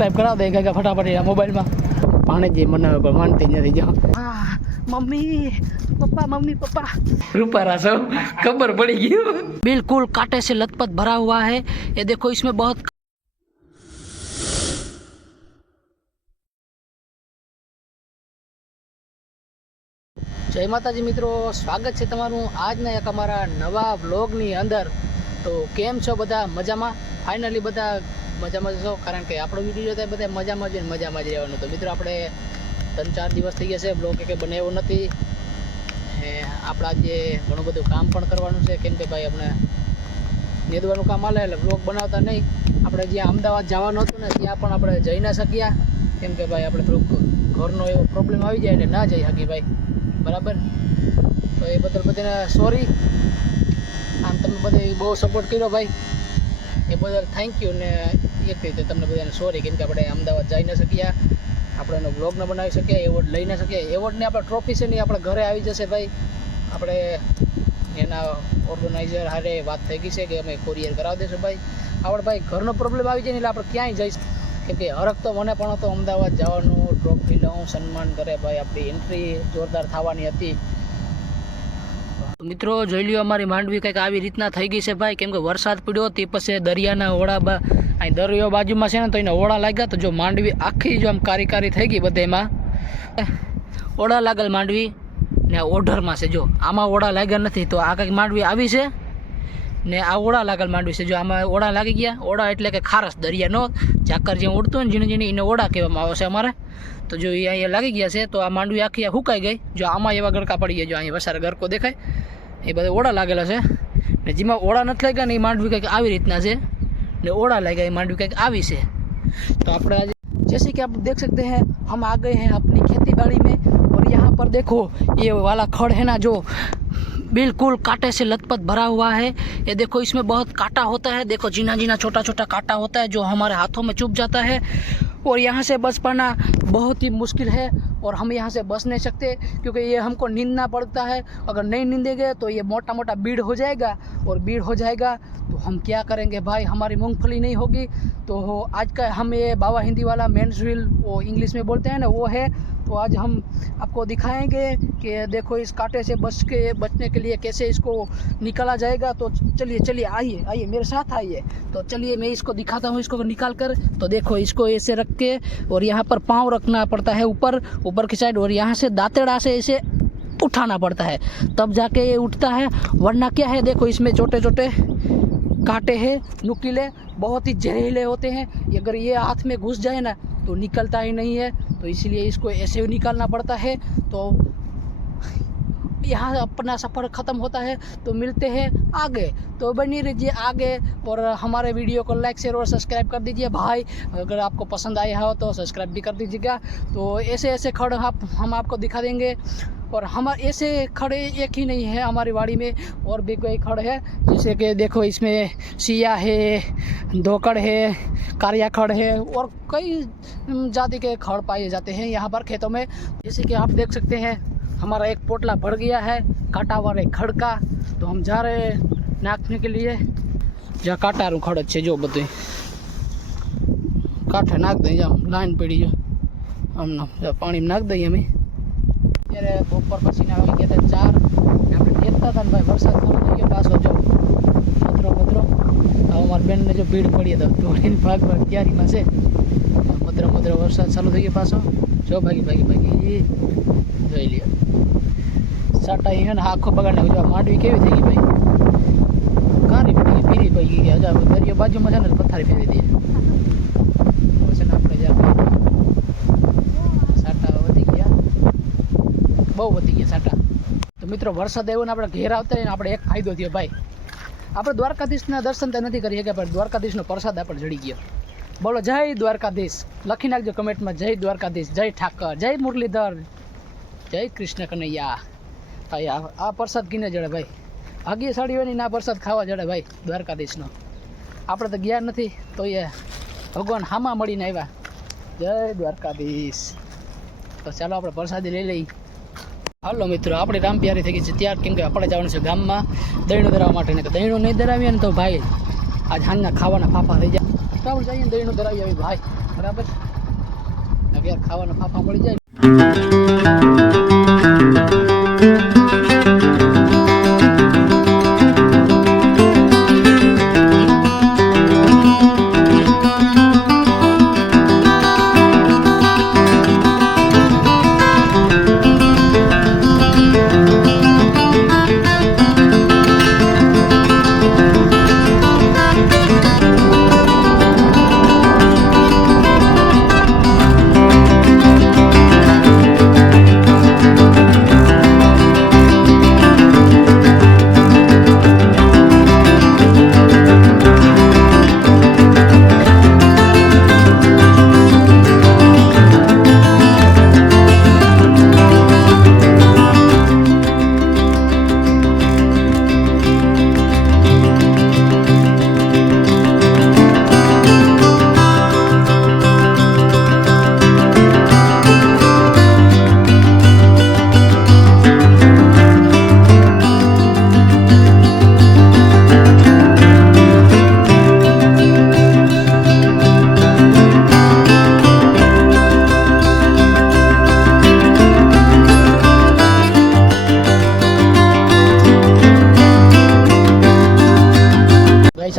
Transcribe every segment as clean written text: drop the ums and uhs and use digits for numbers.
Subscribe કરાવ દે કાકા ફટાફટ મોબાઈલ માં પાણે જે મને માનતી નથી જો मम्मी पापा रूपारा सब खबर पड़ी गई बिल्कुल कांटे से लथपथ भरा हुआ है ये देखो इसमें बहुत जय माताजी मित्रों स्वागत है तमारू आज ना एक अमारा नवा व्लॉगनी अंदर तो केम छो बधा मजामा फाइनली बधा मजामा छो कारण के आपणो विडियो जोता बधा मजामा ज रहेवानुं तो मित्रों आपणे 3-4 દિવસ થઈ ગયા છે બ્લોગ કે બનાવ્યો નથી ને આપણા જે ઘણું બધું કામ પણ કરવાનું છે કેમ કે ભાઈ આપણે નેદવાનું કામ આલે એટલે બ્લોગ બનાવતા નહીં આપણે જ્યાં અમદાવાદ જવાનું હતું ને ત્યાં પણ આપણે જઈ ના શક્યા કેમ કે ભાઈ આપણે થોડુંક ઘરનો એવો પ્રોબ્લેમ આવી જાય એટલે ના જઈ શકી ભાઈ બરાબર તો એ બદલ બધાને સોરી આમ તમે બધે બહુ સપોર્ટ કર્યો ભાઈ એ બદલ થેન્ક યુ ને એક રીતે તમને બધાને સોરી કેમ કે આપણે અમદાવાદ જઈ ન શક્યા આપણે એનો બ્લોગ ન બનાવી શકીએ એવોર્ડ લઈ ન શકીએ એવોર્ડને આપણે ટ્રોફી છે નહીં આપણા ઘરે આવી જશે ભાઈ આપણે એના ઓર્ગેનાઇઝર હારે વાત થઈ ગઈ છે કે અમે કોરિયર કરાવી દઈશું ભાઈ આપણે ભાઈ ઘરનો પ્રોબ્લેમ આવી જાય ને એટલે આપણે ક્યાંય જઈશું કેમ કે હરખ તો મને પણ હતો અમદાવાદ જવાનું ટ્રોફી લઉં સન્માન કરે ભાઈ આપણી એન્ટ્રી જોરદાર થવાની હતી મિત્રો જોઈ લ્યો અમારી માંડવી કંઈક આવી રીતના થઈ ગઈ છે ભાઈ કેમ કે વરસાદ પડ્યો તે પછી દરિયાના ઓળા અહીં દરિયો બાજુમાં છે ને તો એને ઓળા લાગ્યા તો જો માંડવી આખી જો આમ કારી થઈ ગઈ બધામાં ઓળા લાગેલ માંડવી ને ઓઢરમાં છે જો આમાં ઓળા લાગ્યા નથી તો આ કંઈક માંડવી આવી છે ને આ ઓળા લાગેલ માંડવી છે જો આમાં ઓળા લાગી ગયા ઓળા એટલે કે ખારસ દરિયાનો ઝાકર જ્યાં ઉડતું ને ઝીણી એને ઓળા કહેવામાં આવે છે અમારે તો જો એ અહીંયા લાગી ગયા છે તો આ માંડવી આખી સુકાઈ ગઈ જો આમાં એવા ગરકા પડી ગયા જો અહીંયા વસારે ગરકો દેખાય એ બધા ઓળા લાગેલા છે ને જેમાં ઓળા નથી લાગ્યા ને એ માંડવી કંઈક આવી રીતના છે ने ओड़ा लगा ये मांडवी कहीं आवी से तो अपने आज जैसे कि आप देख सकते हैं हम आ गए हैं अपनी खेती बाड़ी में और यहाँ पर देखो ये वाला खड़ है ना जो बिल्कुल कांटे से लथपथ भरा हुआ है ये देखो इसमें बहुत कांटा होता है देखो जीना जीना छोटा छोटा कांटा होता है जो हमारे हाथों में चुभ जाता है और यहाँ से बच पाना बहुत ही मुश्किल है और हम यहाँ से बच नहीं सकते क्योंकि ये हमको नींदना पड़ता है अगर नहीं नींदेंगे तो ये मोटा मोटा बीड़ हो जाएगा और बीड़ हो जाएगा तो हम क्या करेंगे भाई हमारी मूंगफली नहीं होगी तो आज का हम ये बाबा हिंदी वाला मेंस व्हील वो इंग्लिश में बोलते हैं ना वो है तो आज हम आपको दिखाएंगे कि देखो इस कांटे से बचने के लिए कैसे इसको निकाला जाएगा तो चलिए आइए मेरे साथ आइए तो चलिए मैं इसको दिखाता हूँ इसको निकाल कर तो देखो इसको ऐसे रख के और यहाँ पर पाँव रखना पड़ता है ऊपर की साइड और यहाँ से दांतेड़ा से इसे उठाना पड़ता है तब जाके ये उठता है वरना क्या है देखो इसमें छोटे छोटे कांटे हैं नुकीले बहुत ही जहरीले होते हैं अगर ये हाथ में घुस जाए ना तो निकलता ही नहीं है तो इसलिए इसको ऐसे निकालना पड़ता है तो यहाँ अपना सफ़र ख़त्म होता है तो मिलते हैं आगे तो बनी रहिए आगे और हमारे वीडियो को लाइक शेयर और सब्सक्राइब कर दीजिए भाई अगर आपको पसंद आया हो तो सब्सक्राइब भी कर दीजिएगा तो ऐसे खड़ हम आपको दिखा देंगे और हम ऐसे खड़े एक ही नहीं है हमारी वाड़ी में और भी कोई खड़ है जैसे कि देखो इसमें सिया है धोकड़ है कारिया खड़ है और कई जाति के खड़ पाए जाते हैं यहाँ पर खेतों में जैसे कि आप देख सकते हैं हमारा एक पोटला भर गया है कांटा वाले खड़ का तो हम जा रहे हैं नाखने के लिए जहाँ कांटा खड़ है जो बधु कांठे नाख दें जाओ लाइन पड़ी जो हम पानी में नाख दઈએ અમે અત્યારે બપોર પછીના આવી ગયા હતા 4 આપણે દેખતા હતા ને ભાઈ વરસાદ ચાલુ થઈ ગયો પાછો જો મધરો અમારી બેનને જો ભીડ પડી તો દોડીને ભાગવા તૈયારીમાં છે મધરો વરસાદ ચાલુ થઈ ગયો પાછો જો ભાગી જોઈ લ્યો સાટા અહીં ને આખો બગાડ નાખ્યો માંડવી કેવી થઈ ગઈ ભાઈ કારી પડી ગઈ પીરી પડી ગઈ હજાર દરિયો બાજુમાં છે ને પથારી ફેરવી દઈએ પછી ને આપણે જ્યાં બહુ વધી ગયા સાટા તો મિત્રો વરસાદ આવ્યો ને આપણે ઘેર આવતા ને આપણે એક ફાયદો થયો ભાઈ આપણે દ્વારકાધીશના દર્શન તો નથી કરી શક્યા પણ દ્વારકાધીશનો પ્રસાદ આપણે જડી ગયો બોલો જય દ્વારકાધીશ લખી નાખજો કમેન્ટમાં જય દ્વારકાધીશ જય ઠાકર જય મુરલીધર જય કૃષ્ણ કનૈયા ભાઈ આ પ્રસાદ કીને જડે ભાઈ ભાગ્યશાળી હોય ને ના પ્રસાદ ખાવા જડે ભાઈ દ્વારકાધીશનો આપણે તો ગયા નથી તો એ ભગવાન હામાં મળીને આવ્યા જય દ્વારકાધીશ તો ચાલો આપણે પ્રસાદી લઈ લઈએ હાલો મિત્રો આપણે રામ પ્યારી થઈ ગઈ છે ત્યાર કેમ કે આપણે જવાનું છે ગામમાં દહીંનું ધરાવવા માટે ને દહીંનું નહીં ધરાવીએ ને તો ભાઈ આજ હાંજના ખાવાના ફાફા થઈ જાય તો આપણે જઈએ દહીંનું ધરાવી આવી ભાઈ બરાબર હવે ખાવાના ફાફા મળી જાય.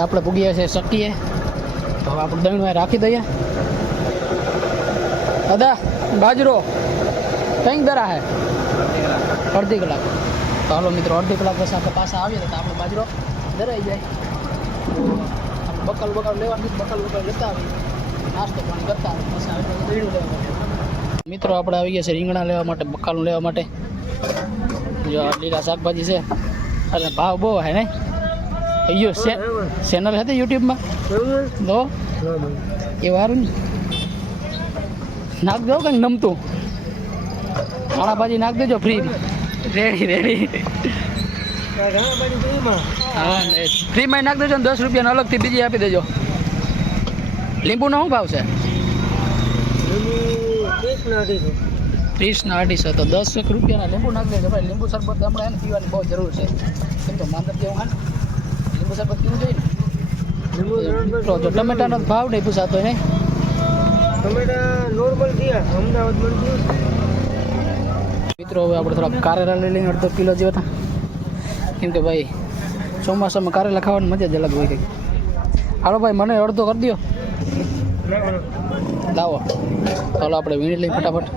આપણે પૂગીએ છે શકીએ તો હવે આપણે દહીં રાખી દઈએ. દાદા બાજરો કઈ દરા હે અડધી કલાક. તો હાલો મિત્રો અડધી કલાક પછી આપણે પાછા આવીએ તો આપણો બાજરો દરાઈ જાય. આપણે બકલ લેવાનું બકલ લેતા આવીએ નાસ્તો પાણી કરતા આવીએ પછી આપણે દહીંનું લેવા માટે. મિત્રો આપણે આવી ગયા છે રીંગણા લેવા માટે બકાલું લેવા માટે. જો લીલા શાકભાજી છે અને ભાવ બહુ હે ને અయ్యో ચેનલ હતી યુટ્યુબમાં તો એ વારું નાખ દો કંઈક નમતું કાળા ભાજી નાખ દેજો ફ્રી રેડી હા ફ્રીમાં નાખ દેજો ને 10 રૂપિયાનો અલગથી બીજી આપી દેજો. લીંબુનો શું ભાવ છે? 30 તો 10 રૂપિયાના લીંબુ નાખ દેજો ભાઈ. લીંબુ શરબત હમણાં એને પીવાની બહુ જરૂર છે કેમ તો માંદર જેવું હા લીંબુ શરબત પીવું જોઈએ ને. જો ટમેટાનો ભાવ નહીં પૂછાતો ને ટમેટા નોર્મલ થયા અમદાવાદમાં. મિત્રો હવે આપણે થોડા કારેલા લઈ લઈને 1/2 કિલો જેવા હતા કેમ કે ભાઈ ચોમાસામાં કારેલા ખાવાની મજા જ અલગ હોય કંઈક. હાલો ભાઈ મને અડધો કરી દો લાવો. ચાલો આપણે વીણી લઈ ફટાફટ.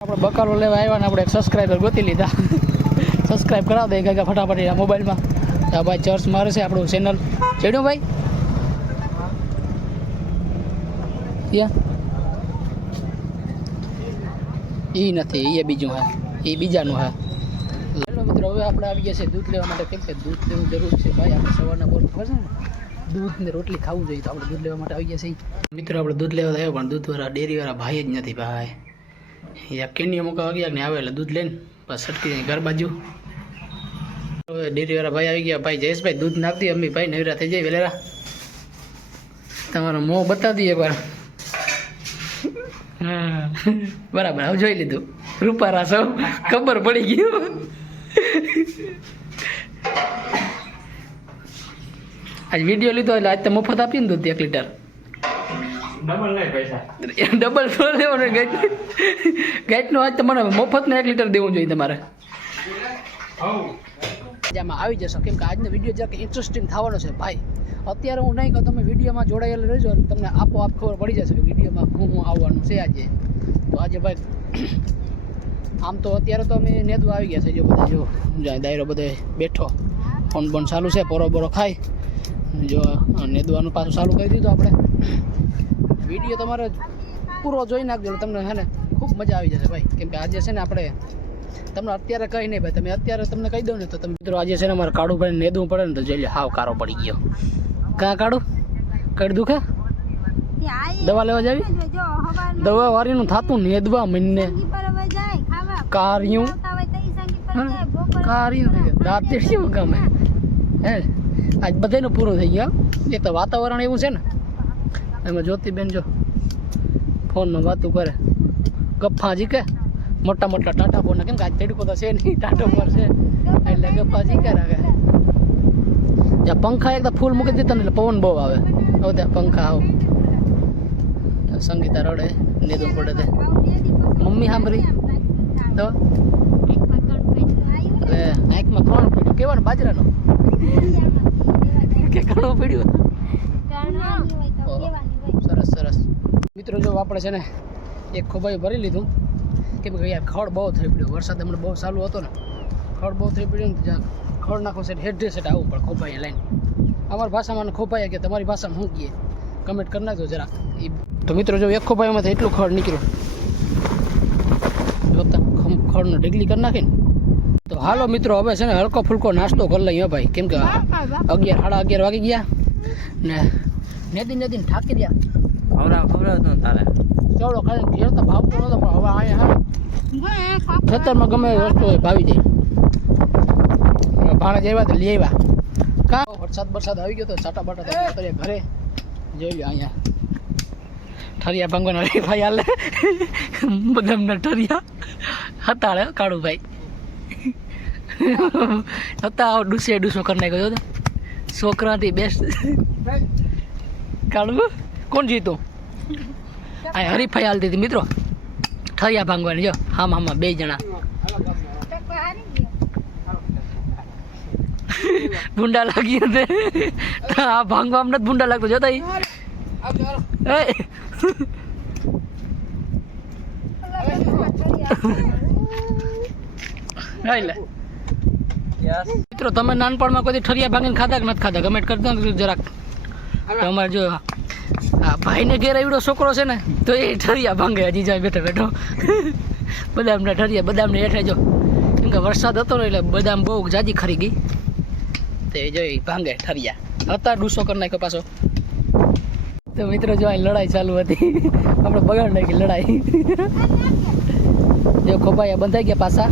આપણે બકાલો લેવા આવ્યા ને આપણે એક સબસ્ક્રાઈબર ગોતી લીધા. સબસ્ક્રાઈબ કરાવી દઈએ કાંઈ ફટાફટ એના મોબાઈલમાં. આ ભાઈ ચર્ચ મારે છે આપણું ચેનલ ચડ્યું ભાઈ એ નથી એ બીજું હા એ બીજાનું હા. ચાલો મિત્રો હવે આપણે આવી ગયા છે દૂધ લેવા માટે કેમ કે દૂધ લેવું જરૂર છે ભાઈ. આપણે સવારના બોર ખબર છે ને દૂધ ને રોટલી ખાવું જોઈએ તો આપણે દૂધ લેવા માટે આવી ગયા છીએ. મિત્રો આપણે દૂધ લેવા આવ્યા પણ દૂધવાળા ડેરીવાળા ભાઈ જ નથી ભાઈ. યા કેની મૂકવા ગયા ને આવે એટલે દૂધ લઈને બસ સટકી જાય ઘર બાજુ. હવે ડેરીવાળા ભાઈ આવી ગયા. ભાઈ જયેશભાઈ દૂધ નાખતી અમ્મી ભાઈ નવરા થઈ જાય વેલેરા. તમારો મોં બતાવી દઈએ એકવાર. હા બરાબર હવે જોઈ લીધું રૂપારા સૌ ખબર પડી ગયું. આજ વિડીયો લીધો એટલે આજ તો મફત આપી ને દૂધ 1 લીટર. ડબલ નહીં પૈસા ડબલ થોડો લેવાનો ગાઈટનો આજ તમારે મફતને 1 લીટર દેવું જોઈએ તમારે. આમાં આવી જશો કેમ કે આજનો વિડીયો જરાક ઇન્ટરેસ્ટિંગ થવાનો છે ભાઈ. અત્યારે હું નહીં કહું તમે વિડીયોમાં જોડાયેલા રહેજો અને તમને આપોઆપ ખબર પડી જશે કે વિડીયોમાં હું આવવાનું છે આજે. તો આજે ભાઈ આમ તો અત્યારે તો અમે નેદવા આવી ગયા છે. જો બધા જો જાય દાયરો બધે બેઠો ફોન બોન ચાલુ છે પોરો ખાય જો નેદવાનું પાછું ચાલુ કરી દીધું આપણે. વિડીયો તમારે પૂરો જોઈ નાખજો તમને હે ને ખૂબ મજા આવી જશે ભાઈ. કેમ કે આજે છે ને આપણે તમને અત્યારે કહી નહીં ભાઈ તમે અત્યારે તમને કહી દઉં ને તો તમે મિત્રો આજે છે ને અમારે કાળું ભાઈ નેદવું પડે ને તો જોઈ લે હાવ કારો પડી ગયો. કાં કાળું કઈ દુખે દવા લેવા જાવી દવા વાળીનું થતું નેદવા મહિને કાર્યું રાતે શું ગમે હે. આજ બધાનું પૂરું થઈ ગયા. એક તો વાતાવરણ એવું છે ને એમાં જ્યોતિબેન જો ફોનમાં વાતું કરે ગપ્ફાજી કે મોટા ટાટા ફોન કેમ કે આજ તડકો તો છે નહીં ટાટો પર છે એટલે ગપ્ફાજી કે રાખે. જ્યાં પંખા એકદમ ફૂલ મૂકી દીધા ને એટલે પવન બહુ આવે. હવે ત્યાં પંખા આવ. સંગીતા રડે નેદું પડે તે મમ્મી સાંભળી તો એટલે આંખમાં કોણ પડ્યું કેવાનું બાજરાનું કે ઘણું પડ્યું. સરસ સરસ મિત્રો જો આપણે છે ને એક ખોબાઈ ભરી લીધું કેમ કે યાર ખડ બહુ થઈ પડ્યું. વરસાદ હમણાં બહુ ચાલુ હતો ને ખડ બહુ થઈ પડ્યું ને જ્યાં ખડ નાખો સેટ હેઠે સેટ આવવું પડે ખોબાઈ લઈને. અમારી ભાષામાં ખોબાઈ કે તમારી ભાષામાં શું કહીએ કમેન્ટ કરી નાખજો જરાક. તો મિત્રો જો એક ખોબાઈમાંથી એટલું ખડ નીકળ્યું જોતા ખડનો ઢીગલી કરી નાખીને. તો હાલો મિત્રો હવે છે ને હલકો ફૂલકો નાસ્તો કરી લઈએ ભાઈ કેમ કે 11 સાડા 11 વાગી ગયા ને નેદીને થાકી ગયા. ખવડાવતો તારે ચોળો ખાઈને ઘેર તો ભાવતો નતો પણ હવે અહીંયા ખેતરમાં ગમે એ વસ્તુ હોય ભાવી જાય. ભાણે આવ્યા તો લઈ આવ્યા કા વરસાદ આવી ગયો તો છાટા બાટા તો કરીએ ઘરે જોઈ લો અહીંયા ઠરિયા ભાંગવાના રે ભાઈ હાલે બદામના ઠરિયા હતા રે કાળુભાઈ હતા ડૂસો કરી નાખ્યો હતો છોકરાથી બેસ્ટ કાળુ કોણ જીતું આ હરીફાઈ હાલતી હતી મિત્રો ઠરિયા ભાંગવાની જો હા 2 જણા ભૂંડા લાગી આ ભાંગવા નથી ભૂંડા લાગતો જોતા મિત્રો તમે નાનપણમાં કોઈ ઠરિયા ભાંગીને ખાધા કે નથી ખાધા કમેન્ટ કરતા જરાક. અમારે જો ભાઈને ઘેર એવડો છોકરો છે ને તો એ ઠરિયા ભાંગે હજી જાય બેઠો બદામના ઠરિયા બદામને હેઠે જો કેમ કે વરસાદ હતો ને એટલે બદામ બહુ જાજી ખરી ગઈ તે જોઈ ભાંગે ઠરિયા હતા ડૂસો કરી નાખ્યો પાછો. તો મિત્રો જો અહીં લડાઈ ચાલુ હતી આપણે બગાડ નાખી લડાઈ જો ખોબાયા બંધાઈ ગયા પાછા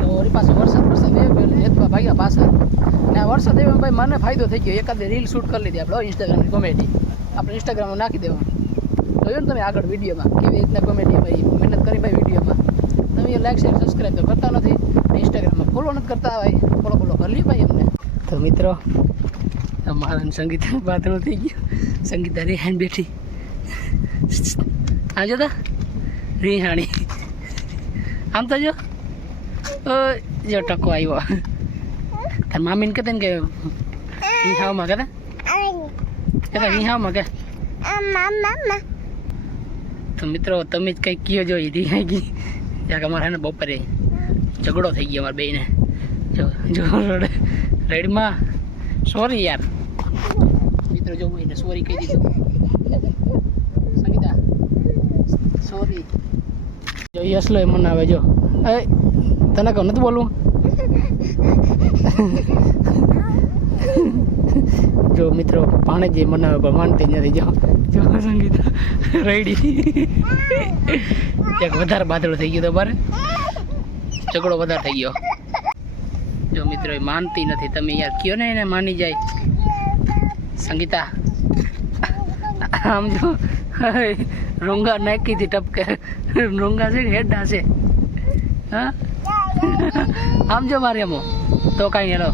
તો વળી પાછો વરસાદ હેતમાં ભાગ્યા પાછા ને આ વરસાદ એવો ભાઈ મને ફાયદો થઈ ગયો. એકાદ રીલ શૂટ કરી લીધી આપણે ઇન્સ્ટાગ્રામની કોમેડી આપણે ઇન્સ્ટાગ્રામમાં નાખી દેવાનું જોયું ને તમે આગળ વિડીયોમાં કેવી રીતના કોમેડી ભાઈ મહેનત કરી ભાઈ વિડીયોમાં તમે લાઈક શેર સબસ્ક્રાઈબ તો કરતા નથી ઇન્સ્ટાગ્રામમાં ફોલો નથી કરતા ભાઈ ફોલો કરી લ્યો ભાઈ અમને. તો મિત્રો મારા સંગીતા પાતળું થઈ ગયું સંગીતા રેહાણી બેઠી આ જોતા રેહાણી આમ તો જો જો ટકો આવ્યો તાર મામીને કહેતા ને કે વિહાવમાં કહેતા વિહાવમાં કે તો મિત્રો તમે જ કંઈક કયો જો એ રિહાઈ ગઈ ત્યાં અમારે ને બપોરે ઝઘડો થઈ ગયો અમારા બેને જો રેડમાં સોરી યાર મિત્રો જો હું એને સોરી કહી દીધું સંગીતા સોરી જો એ અસલો એ મનાવે જો એ તને કહું નથી બોલવું જો મિત્રો પાણે જે મનાવે પણ માનતી નથી જો સંગીતા રેડી એક વધારે બાદળો થઈ ગયો તો બારે ઝઘડો વધારે થઈ ગયો. જો મિત્રો એ માનતી નથી તમે યાર કયો ને એને માની જાય સંગીતા આમ જો રોંગા નાખીથી ટપકે રોંગા છે હેડા છે હા આમ જો મારે એમો તો કાંઈ હેલો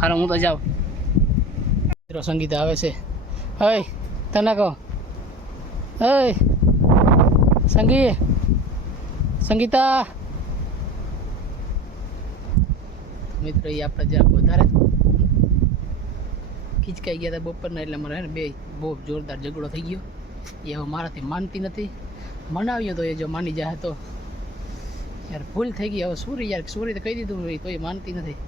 હાલો હું તો જાઉં. મિત્રો સંગીતા આવે છે હય તને કહો હય સંગીતા મિત્રો એ આપણે જરાક વધારે ખીચકાઈ ગયા હતા બપોરના એટલે મારે ને બે બહુ જોરદાર ઝઘડો થઈ ગયો. એ હવે મારાથી માનતી નથી મનાવ્યો તો એ જો માની જાય તો યાર ભૂલ થઈ ગઈ હવે સોરી યાર સોરી તો કહી દીધું તો એ માનતી નથી.